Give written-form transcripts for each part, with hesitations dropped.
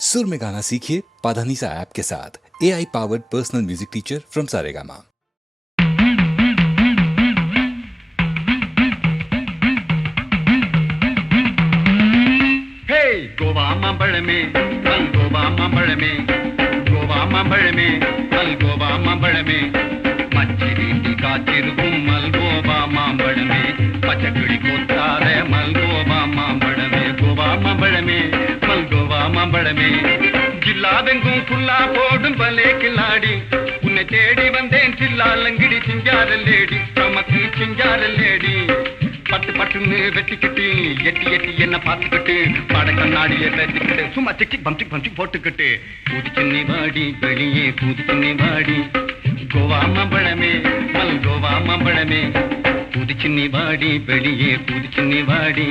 सुर में गाना सीखिए पाधानीसा ऐप के साथ। AI powered personal music teacher from Saregama. Goa मंबड़ में कल गोवा मंबड़ में गोवा मंबड़ में कल गोवा मंबड़ में मच्छी का चिरुकुम मल गोवा मंबड़ में पचकड़ी कोतारे मल गोवा मंबड़ में गोवा मंबड़ में मल गोवा मंबड़ में जिला बेंगुम फुल्ला पोडुम भले खिलाड़ी उन्हें तेड़ी वंदेन चिल्ला लंगड़ी चिंगार लेडी चमक चिंगार लेडी பட்டு பட்டுன்னு வெட்டிக்கிட்டு எட்டி எட்டி என்ன பார்த்துக்கிட்டு பட கண்ணாடியை பேசிக்கிட்டு சும்மா சிக்கி பம்சி பம்சி போட்டுக்கிட்டு பூதிச்சின்னி வாடி வெளியே பூதிச்சின்னி வாடி கோவா மம்பழமே மல் கோவா மம்பழமே பூதிச்சின்னி வாடி வெளியே பூதிச்சின்னி வாடி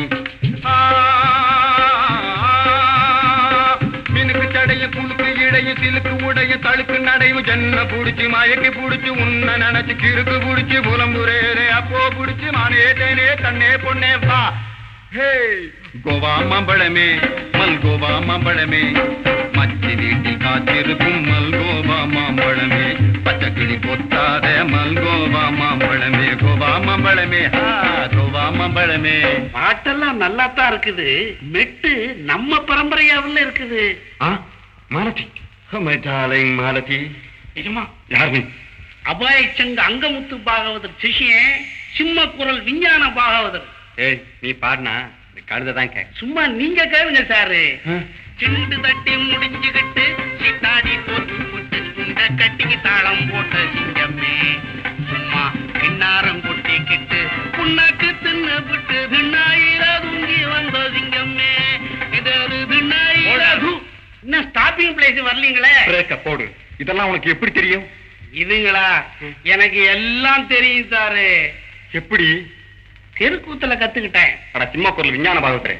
மினுக்கு சடைய குலுக்கு இடைய சிலுக்கு உடைய தழுக்கு நடையும் ஜன்ன புடிச்சு மயக்கி புடிச்சு உன்ன நினைச்சு கிறுக்கு புடிச்சு புலம்புரேரே அப்போ புடிச்சு மானே தேனே கண்ணே பொண்ணே வா ஹே கோவா மம்பழமே மல் கோவா மம்பழமே மச்சி வீட்டில் காத்திருக்கும் மல் கோவா மாம்பழமே பச்சக்கிளி பொத்தாத மல் கோவா மாம்பழமே கோவா மம்பழமே கோவா மம்பழமே பாட்டெல்லாம் நல்லா தான் இருக்குது. மெட்டு நம்ம பரம்பரையாவில் இருக்குது. மாலதி டார்லிங் மாலதி நிஜமா? யாரு? அபாய சங்க அங்கமுத்து பாகவதர் சிஷியன் சிம்ம குரல் விஞ்ஞான பாகவதர். ஏய் நீ பாடுனா கழுதான் கேட்க. சும்மா நீங்க கேளுங்க சாரு. சிண்டு தட்டி முடிஞ்சுகிட்டு சிட்டாடி போட்டு போட்டு இந்த கட்டிக்கு தாளம் போட்ட சிங்கமே சும்மா கிண்ணாரம் கொட்டிக்கிட்டு புண்ணாக்கு தின்னு விட்டு திண்ணாயிரா தூங்கி வந்த சிங்கமே இது திண்ணாயிரா. இன்னும் ஸ்டாப்பிங் பிளேஸ் வரலீங்களே. பிரேக்க போடு. இதெல்லாம் உனக்கு எப்படி தெரியும்? இதுங்களா எனக்கு எல்லாம் தெரியும் சாரு. எப்படி? தெருக்கூத்துல கத்துக்கிட்டேன். அட சிம்ம குரல் விஞ்ஞான பாகவதரே,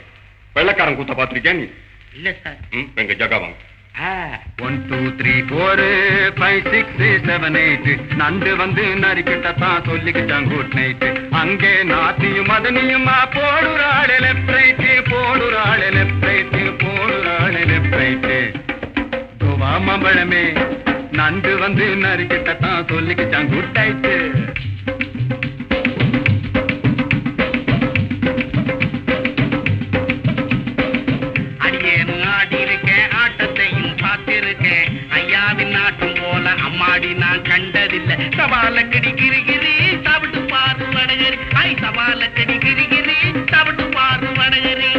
வெள்ளக்காரன் கூத்த பாத்திருக்கியா நீ? இல்ல சார். எங்க ஜகா வாங்க. 1 2 3 4 5 6 7 8 நண்டு வந்து நரிக்கிட்டத்தான் சொல்லிக்கிட்டான் குட் நைட். அங்கே நாத்தியும் மதனியுமா போடுறாளே லெஃப்ட் ரைட் போடுறாளே லெஃப்ட் ரைட் போடுறாளே லெஃப்ட் ரைட். கோவா மம்பழமே நண்டு வந்து நரிக்கிட்டத்தான் சொல்லிக்கிட்டான் குட் நைட். அம்மாடி நான் கண்டதில்லை சவால கடி கிரிகிரி சாப்பிட்டு பாரு வடகரி. ஐ சவால கடி கிரிகிரி சாப்பிட்டு பாரு வடகரி.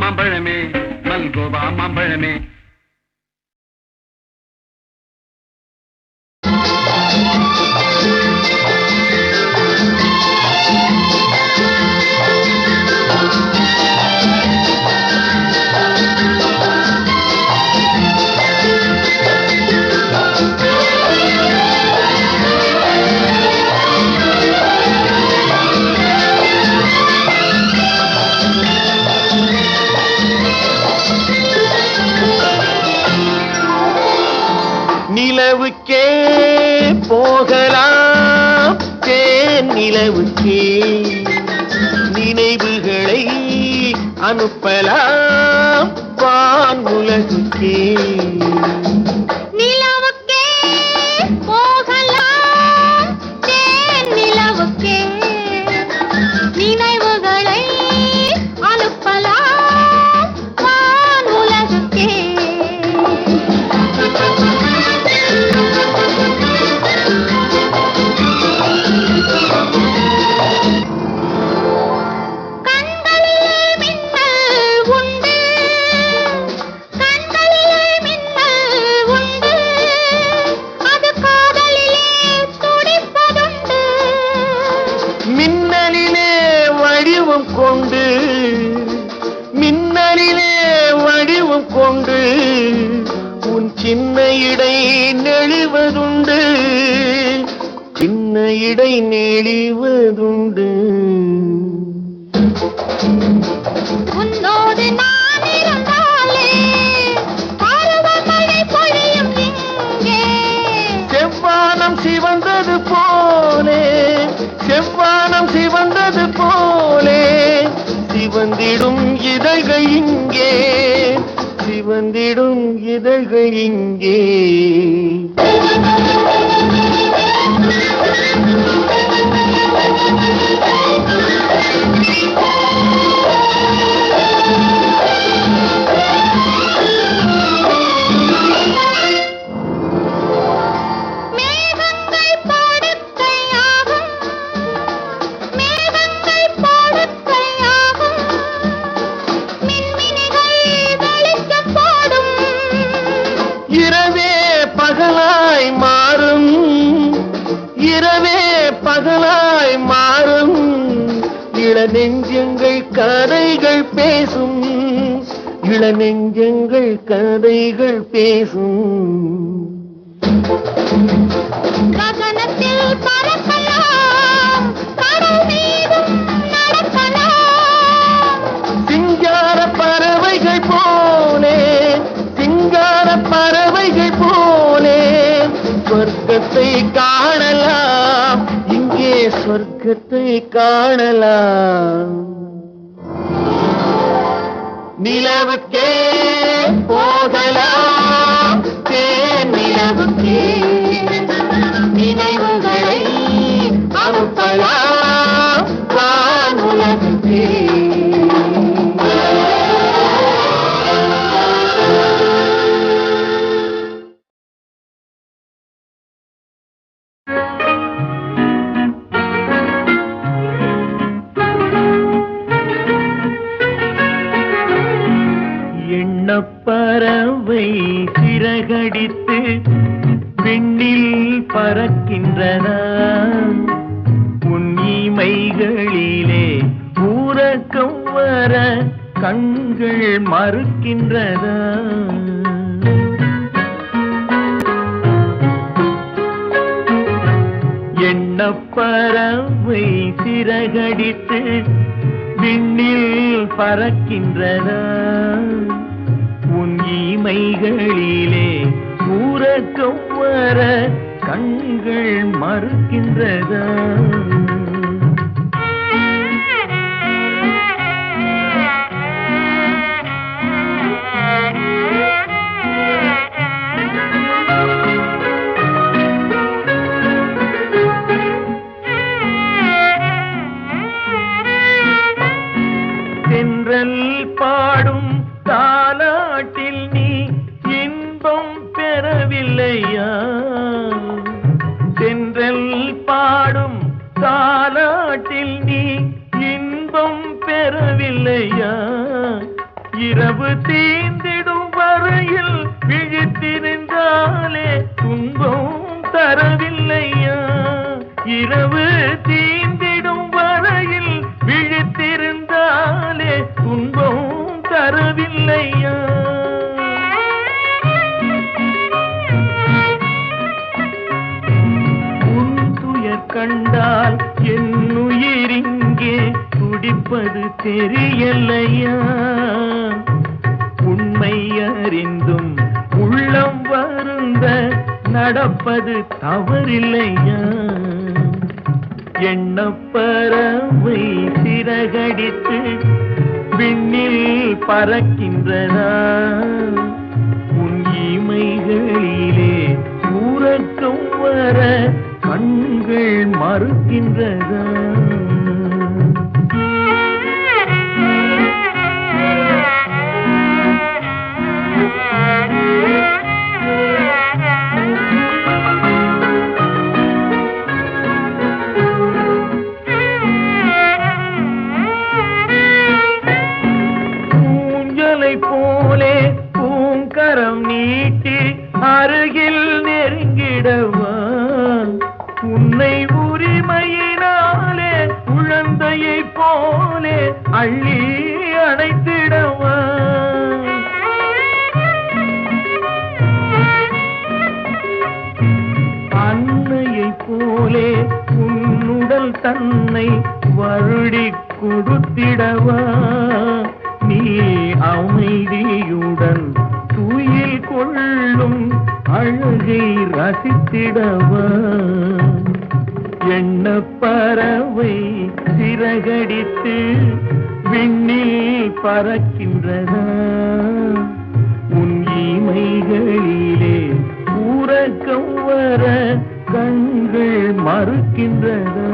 மம்பழமே மல் கோவா மம்பழமே. நிலவுக்கே போகலாம் தேன் நிலவுக்கே நினைவுகளை அனுப்பலாம் வான் உலகுக்கே. நிலவுக்கே போகலாம் தேன் நிலவுக்கே நினைவுகளை அனுப்பலாம் வான் உலகுக்கே. மின்னலிலே வடிவம் கொண்டு உன் சின்ன இடை நெளிவது நெளிவதுண்டு, சின்ன இடை நெளிவதுண்டு. உன்னோடு நான் இருந்தாலே பருவமழை பொழியும் இங்கே. செவ்வானம் சிவந்தது போலே, செவ்வானம் சிவந்தது போலே, சிவந்திடும் இதழ்கள் இங்கே, சிவந்திடும் இதழ்கள் இங்கே. மேகங்கள் படுக்கையாகும், மேகங்கள் படுக்கையாகும், மின்மினிகள் வெளிச்சம் போடும். இரவே பகலாய் மாறும், இரவே பகலாய் மாறும், இளநெஞ்சங்கள் கதைகள் பேசும், இளநெஞ்சங்கள் கதைகள் பேசும். ககனத்தில் பறக்கலாம், கடல் மீதும் நடக்கலாம். சிங்கார பறவைகள் போலே, சிங்கார பறவைகள் போலே, சொர்க்கத்தை காணலாம், இங்கே சொர்க்கத்தை காணலாம். நிலவுக்கே போகலாம், தேன் நிலவுக்கே நினைவுகளை அனுப்பலாம், வானுலகுக்கே. எண்ணப்பறவை சிறகடித்து விண்ணில் பறக்கின்றதா, உன் இமைகளிலே ஊரக்கம் வர கண்கள் மறுக்கின்றதா. எண்ணப்பறவை சிறகடித்து விண்ணில் பறக்கின்றதா, உன் இமைகளிலே ஊரக்கம் வர கண்கள் மறுக்கின்றதா. தென்றல் பாடும் தாலாட்டில் நீ இன்பம் பெறவில்லையா, தென்றல் பாடும் தாலாட்டில் நீ இன்பம் பெறவில்லையா, இரவு தீந்திடும் வரையில் விழித்திருந்தாலே துன்பம் தரவில்லையா, இரவு தீந்திடும் வரையில் விழித்திருந்தாலே துன்பம் தரவில்லையா. உன் துயர் கண்டால் என் உயிரிங்கே துடிப்பது தெரியலையா, உண்மை அறிந்தும் உள்ளம் வருந்த நடப்பது தவறில்லையா. எண்ணப்பறவை சிறகடித்து விண்ணில் பறக்கின்றதா, உன் இமைகளிலே ஊரக்கம் வர கண்கள் மறுக்கின்றதா. போலே பூங்கரம் நீட்டி அருகில் நெருங்கிடவா, உன்னை உரிமையினாலே உழந்தையை போலே அள்ளி அணைத்திடவா. போலே உன்னுடல் தன்னை வருடி கொடுத்திடவா நீ அமைதியுடன் துயில் கொள்ளும் அழகை ரசித்திடவா எண்ண பறவை சிறகடித்து விண்ணில் பறக்கின்றதா உன் இமைகளிலே உறக்கம் வர கண்கள் மறுக்கின்றதா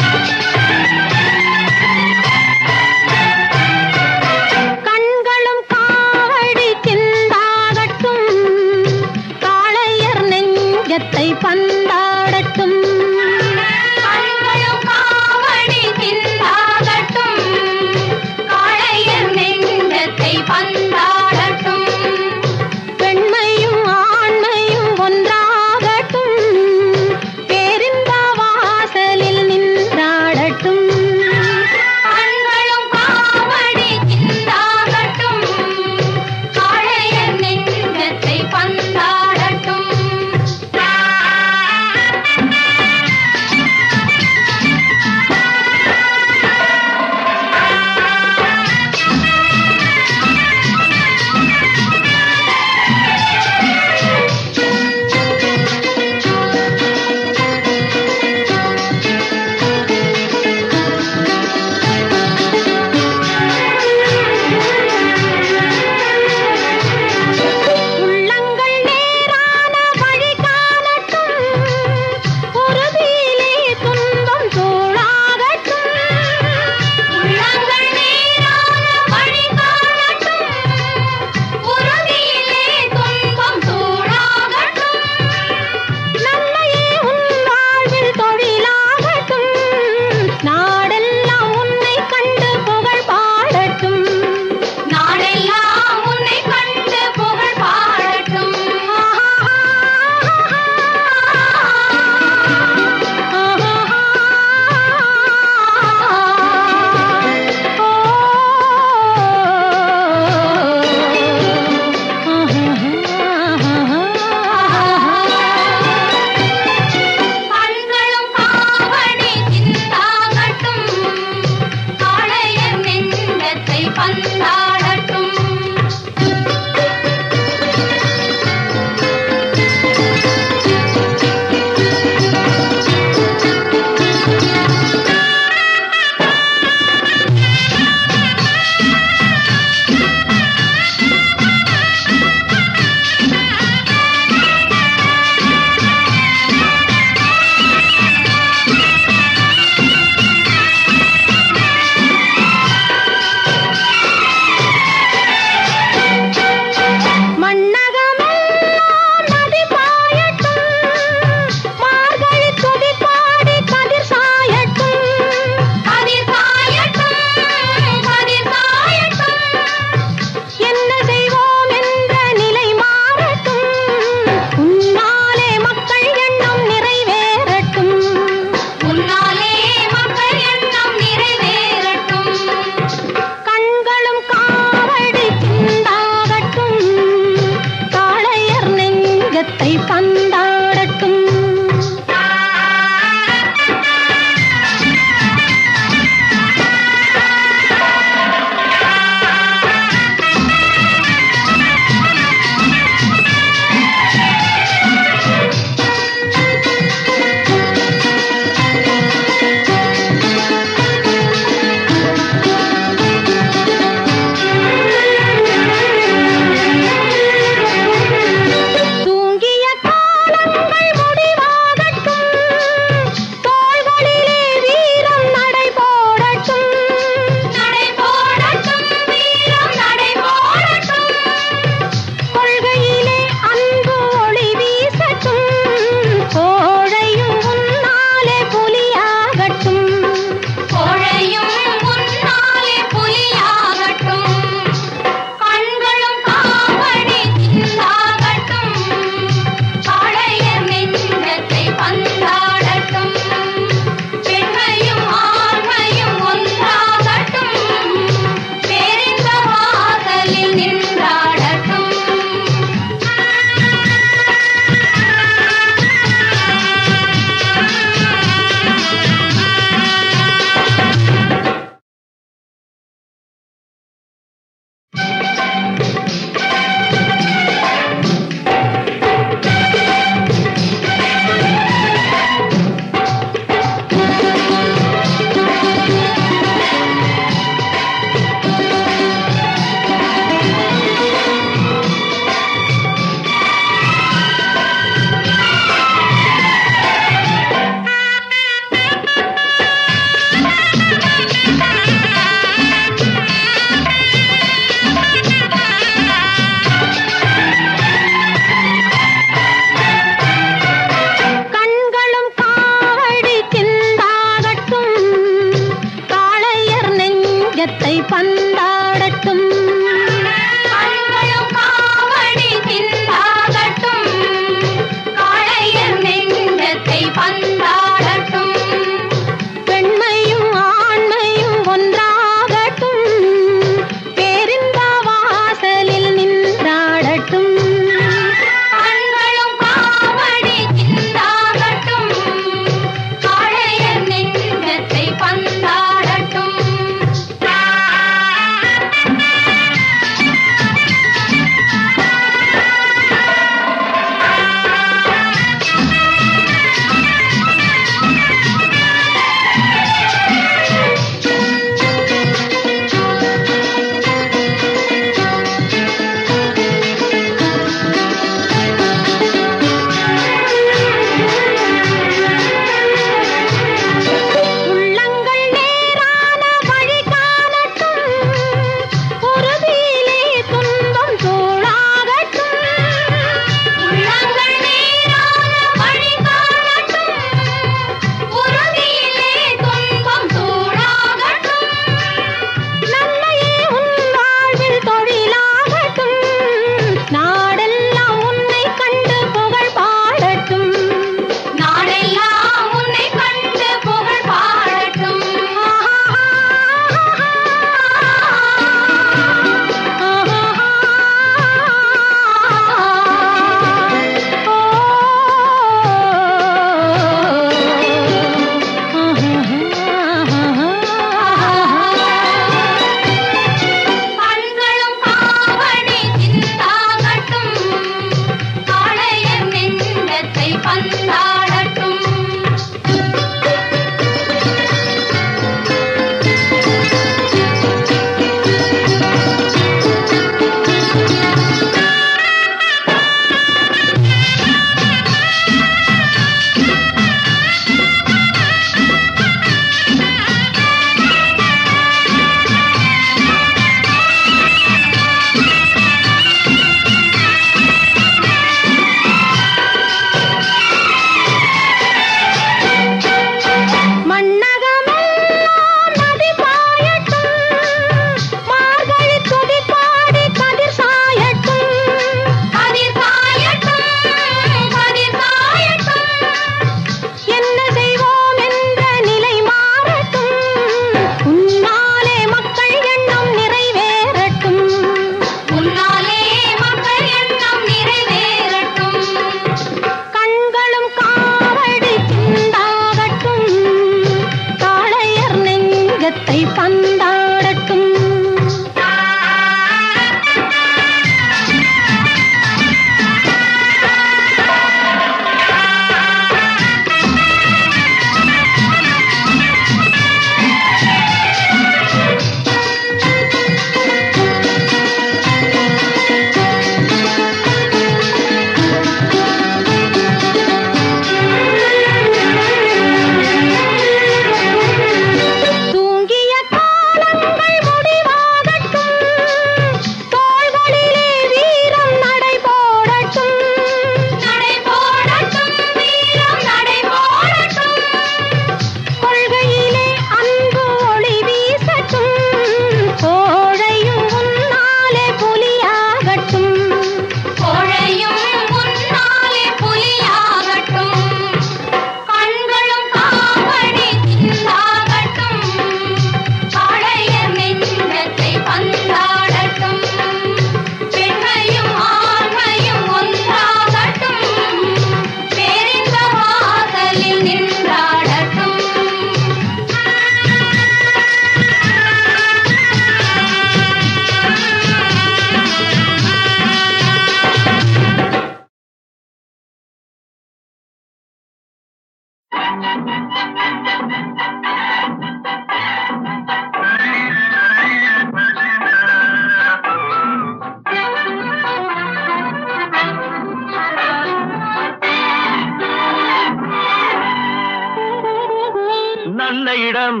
நல்ல இடம்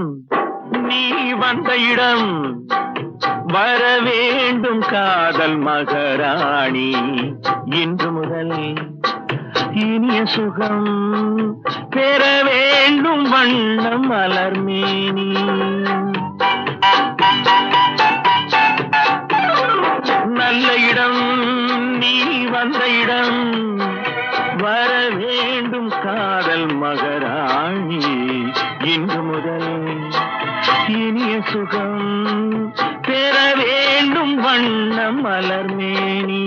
நீ வந்த இடம் வர வேண்டும் காதல் மகாராணி இன்று முதல் இனிய சுகம் பெற வேண்டும் வண்ணம் மலர்மேனி நல்ல இடம் நீ வந்த இடம் வர வேண்டும் காதல் மகாராணி இன்று முதல் இனிய சுகம் பெற வேண்டும் வண்ணம் மலர்மேனி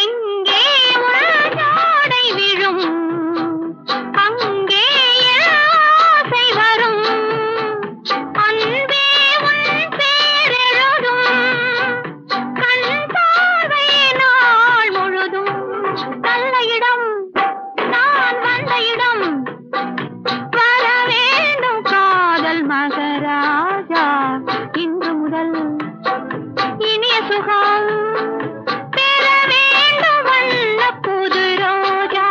எங்கே உன்னோடை விழும் அங்கே ஆசை வரும் அன்பே உன் பேரெழுதும் கண் பார்வை நாள் முழுதும் நல்ல இடம் நான் வந்த இடம் வர வேண்டும் காதல் மகராஜா இன்று முதல் இனிய சுகம் பெற வேண்டும் வண்ண புது ரோஜா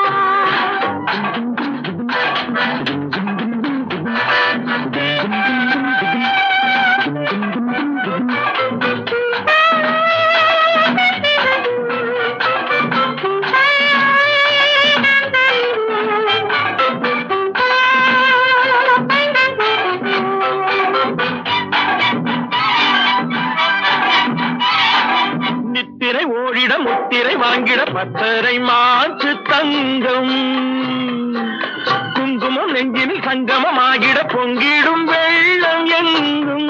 நித்திரை ஓடிட முத்திரை வாங்கிட பத்தரை மாற்று தங்கம் குங்குமம் நெஞ்சினில் சங்கமம் ஆகிட பொங்கிடும் வெள்ளம் எங்கும்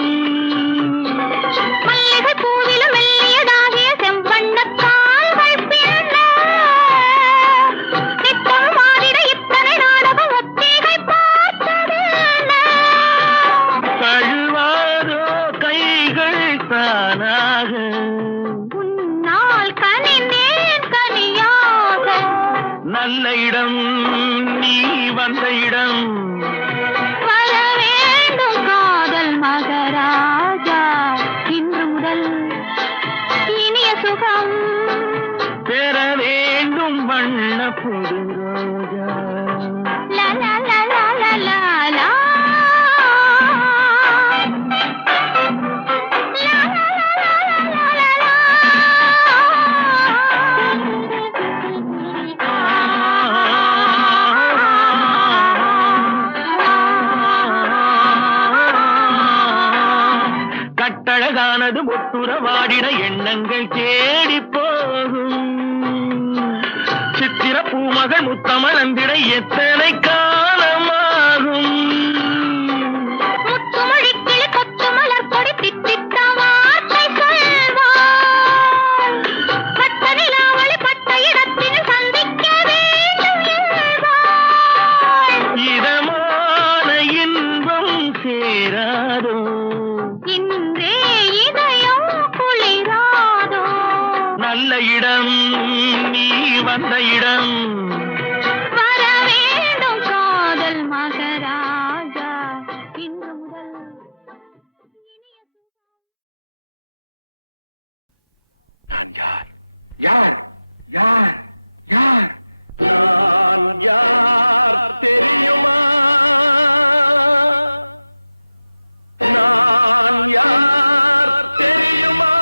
மல்லிகை பூவிலும் மெல்லியதாகிய செவ்வண்ணக் கால்கள் பின்ன நித்தம் மாறிட இத்தனை நாடகம் ஒத்திகை பார்த்ததென்ன கழுவாரோ கைகள் தானாக உன்னால் கனிந்தேன் கனியாக நல்ல இடம் நீ வந்த இடம் வர வேண்டும் காதல் மகராஜா இன்று முதல் இனிய சுகம் பெற வேண்டும் வண்ண புது ரோஜா லா லா லா லா லா லா லா. லா லா லா லா லா லா. கட்டழகானது முத்துற வாடின எண்ணங்கள் தேடி போகும் சித்திர பூமகள் முத்தமளந்திட எத்தனை காலமாகும் முத்துமொழிக்கிளி கொத்து மலர்கொடி தித்தித்த வார்த்தை சொல்வாள். பட்ட நிலாவொளி பட்ட இடத்தில் சந்திக்க வேண்டும் என்பாள். இதமான இன்பம் சேராதோ இன்றே இதயம் குளிராதோ நல்ல இடம் நீ வந்த இடம் வர வேண்டும் காதல் மகராஜா இன்று முதல் இனிய நான் யார் யார் யார் யார் நான் யார் தெரியுமா நான் யார் தெரியுமா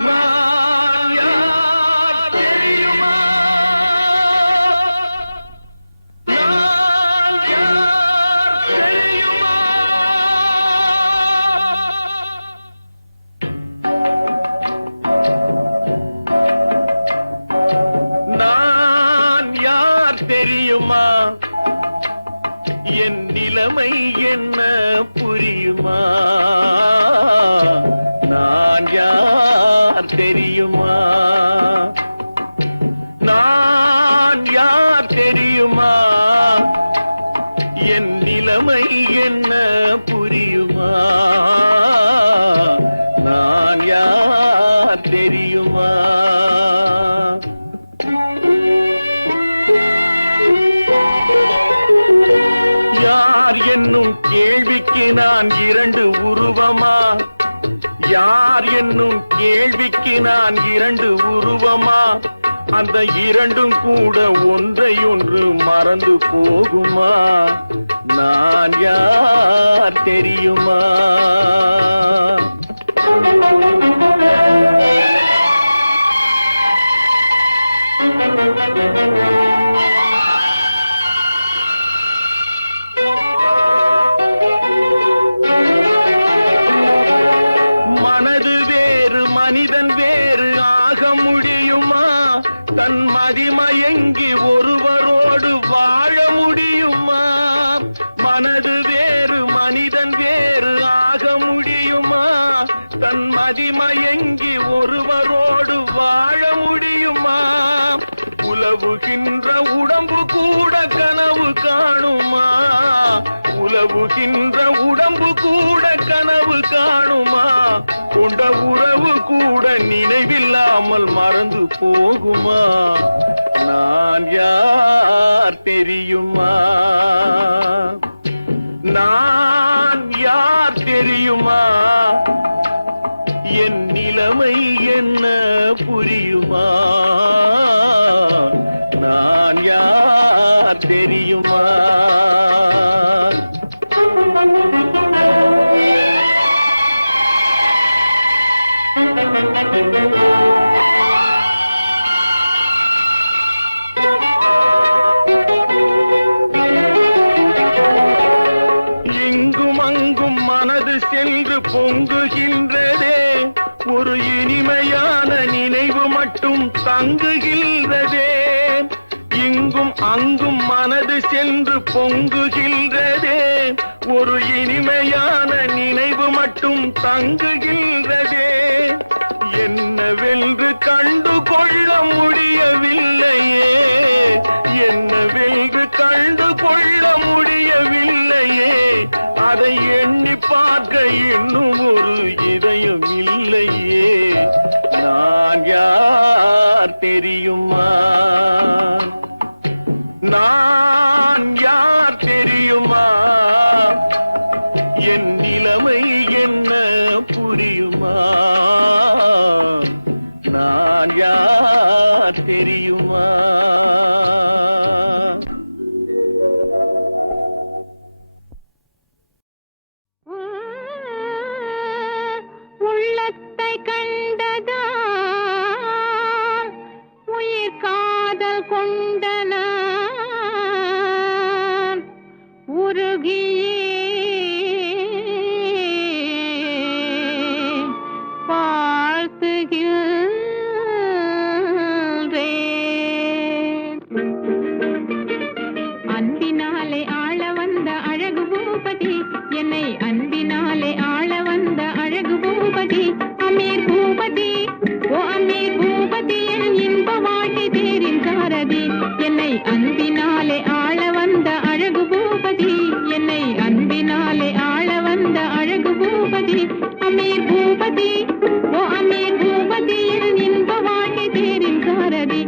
நான் யார் தெரியுமா நான் யார் தெரியுமா நான் யார் தெரியுமா என் நிலைமை என்ன புரியுமா நான் யார் தெரியுமா நான் யார் தெரியுமா நிலைமை என்ன புரியுமா? நான் யார் தெரியுமா? யார் என்னும் கேள்விக்கு நான் இரண்டு உருவமா? யார் என்னும் கேள்விக்கு நான் இரண்டு உருவமா? அந்த இரண்டும் கூட ஒன்றையொன்று மறந்து போகுமா? நான் யார் தெரியுமா? மனது வேறு மனிதன் வேறு ஆக முடியுமா? தன் மதிமயங்கி ஒருவரோடு வாழ முடியுமா? மனது வேறு மனிதன் வேறு ஆக முடியுமா? தன் மதிமயங்கி ஒருவரோடு வாழ முடியுமா? உலவுகின்ற உடம்பு கூட கனவு காணுமா? உலவுகின்ற உடம்பு கூட கனவு காணுமா? கொண்ட உறவு கூட நினைவில்லாமல் மறந்து போகுமா? நான் யார் தெரியுமா? நான் யார் தெரியுமா? என் நிலைமை என்ன புரியுமா? நான் யார் தெரியுமா? இங்கும் அங்கும் மனது சென்று பொங்குகின்றதே, ஒரு இனிமையான நினைவு மட்டும் தங்குகின்றதே. இங்கும் அங்கும் மனது சென்று பொங்குகின்றதே, ஒரு இனிமையான நினைவு மட்டும் தங்குகின்றதே. என்னவென்று கண்டு கொள்ள முடியவில்லையே, என்னவென்று கண்டு கொள்ள முடியவில்லையே. அதை எண்ணி பார்க்க இன்னும் ஒரு இதயம் இல்லையே. நான் யார் தெரியுமா? நான் யார் தெரியுமா? என் நிலைமை என்ன புரியுமா? நான் யார் தெரியுமா? உள்ளத்தை கண்டதாம் உயிர் காதல் கொண்டன உருகியே வாழ்த்துகின்றேன். அன்பினாலே ஆள வந்த அழகு பூபதி, என்னை அன்பினாலே ஆள வந்த அழகு பூபதி, அமீர் பூபதி, ஓ அமீர் பூபதி, என் இன்ப வாழ்க்கை தேரின் சாரதி. என்னை அன்பினாலே ஆள வந்த அழகு பூபதி, என்னை அன்பினாலே ஆள வந்த அழகு பூபதி, அமீர் பூபதி, ஓ அமீர் பூபதி, என் இன்ப வாழ்க்கை தேரின் சாரதி.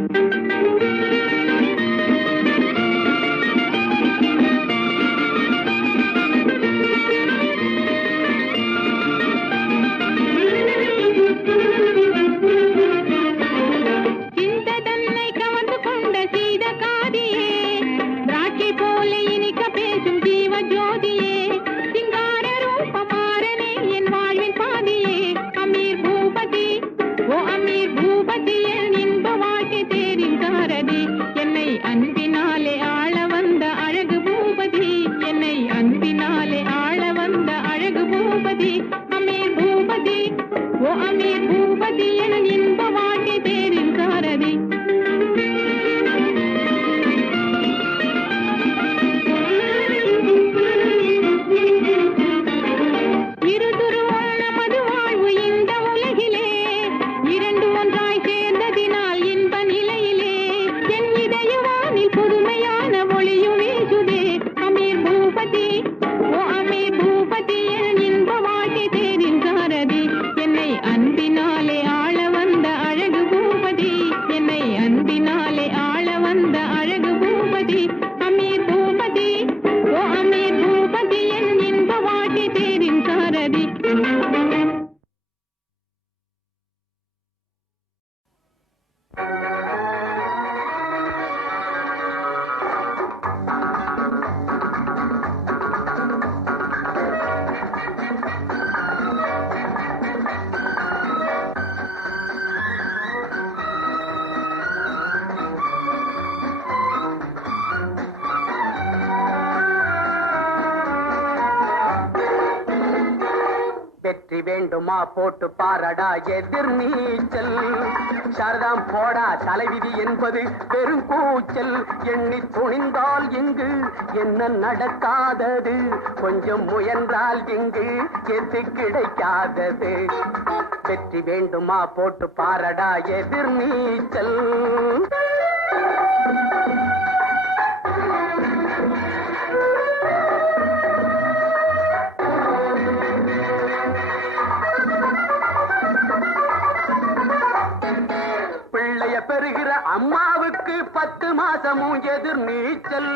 வெற்றி வேண்டுமா போட்டு பாரடா எதிர் நீச்சல். சாரதாம் போடா தலைவிதி என்பது பெரும் கூச்சல். எண்ணி துணிந்தால் இங்கு என்ன நடக்காதது, கொஞ்சம் முயன்றால் இங்கு எது கிடைக்காதது. வெற்றி வேண்டுமா போட்டு பாரடா எதிர் நீச்சல். பிள்ளைய பெறுகிற அம்மாவுக்கு 10 மாசமும் எதிர் நீச்சல்.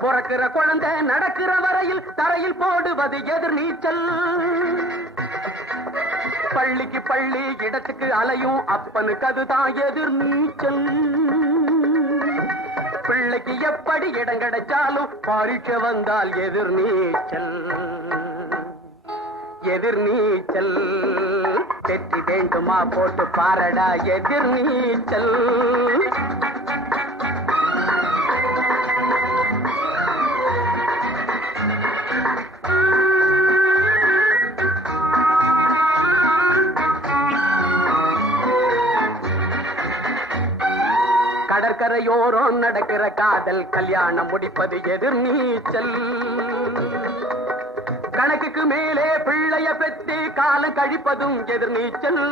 பிறக்கிற குழந்தை நடக்கிற வரையில் தரையில் போடுவது எதிர் நீச்சல். பள்ளிக்கு பள்ளி இடத்துக்கு அலையும் அப்பனுக்கு அதுதான் எதிர் நீச்சல். பிள்ளைக்கு எப்படி இடம் கிடைச்சாலும் பரீட்சை வந்தால் எதிர் நீச்சல். எதிர் நீச்சல். வெற்றி வேண்டுமா போட்டு பாரடா எதிர் நீச்சல். கடற்கரையோரம் நடக்கிற காதல் கல்யாணம் முடிப்பது எதிர் நீச்சல். கணக்குக்கு மேலே பிள்ளைய பெற்று காலம் கழிப்பதும் எதிர் நீச்சல்.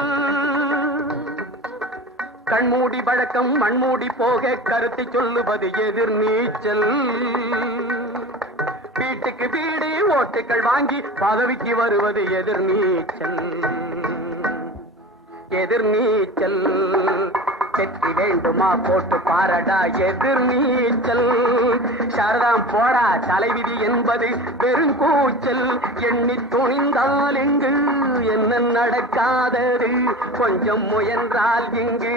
கண்மூடி வழக்கம் மண்மூடி போக கருத்தை சொல்லுவது எதிர் நீச்சல். வீட்டுக்கு வீடு ஓட்டுக்கள் வாங்கி பதவிக்கு வருவது எதிர் நீச்சல். எதிர் நீச்சல். வெற்றி வேண்டுமா போட்டு பாரடா எதிர் நீச்சல். சாரதாம் போடா தலைவிதி என்பது பெருங்கூச்சல். எண்ணி துணிந்தால் இங்கு என்ன நடக்காதது, கொஞ்சம் முயன்றால் இங்கு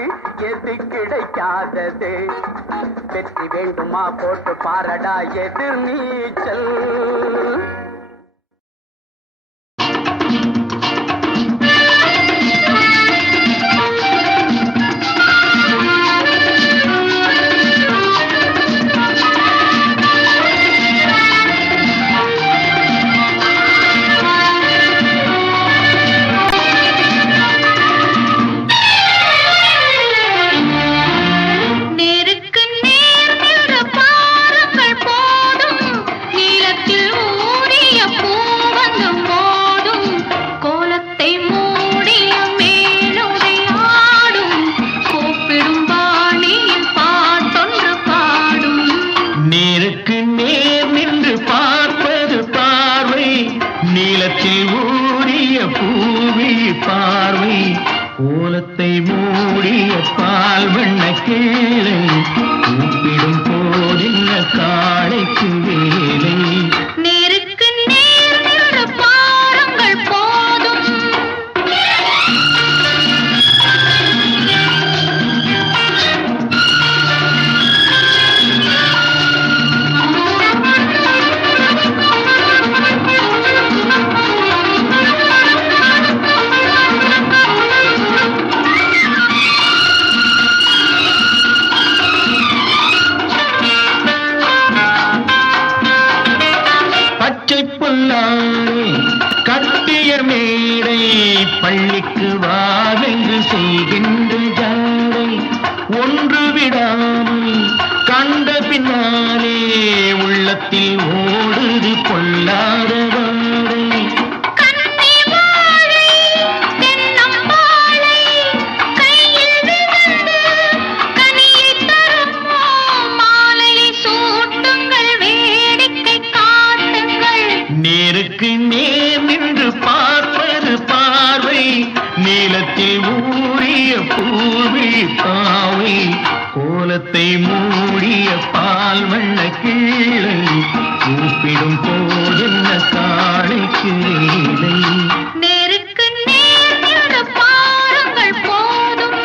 எது கிடைக்காதது. வெற்றி வேண்டுமா போட்டு பாரடா எதிர் நீச்சல். கோலத்தை மூடிய பால் வண்ண கீழே கூப்பிடும் போதில்ல காளைக்கு வேலை. நேருக்கு நேர் நின்று பாருங்கள் போதும். கட்டிய மேடை பள்ளிக்கு வாவென்று செய்கின்ற ஜாடை ஒன்று விடாமல் கண்ட பின்னாலே உள்ளத்தில் ஓடுது கொள்ளாத வாடை. நேருக்கு நேர் நின்று பார்ப்பது பார்வை, நீலத்தில் ஊறிய பூவி பாவை. கோலத்தை மூடிய பால் வண்ண கீழே கூப்பிடும் போதென்ன காளைக்கு வேலை. நேருக்கு நேர் நின்று பாருங்கள் போதும்.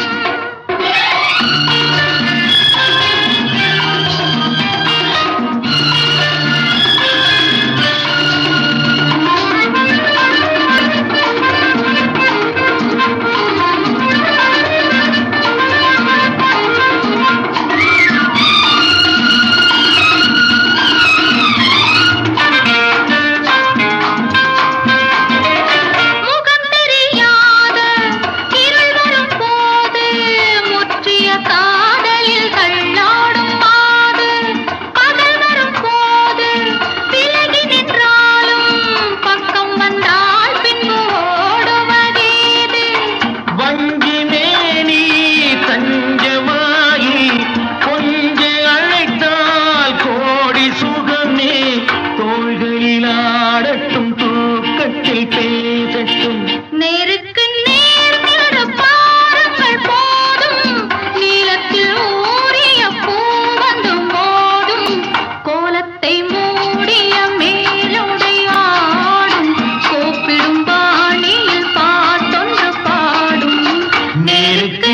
இருக்கு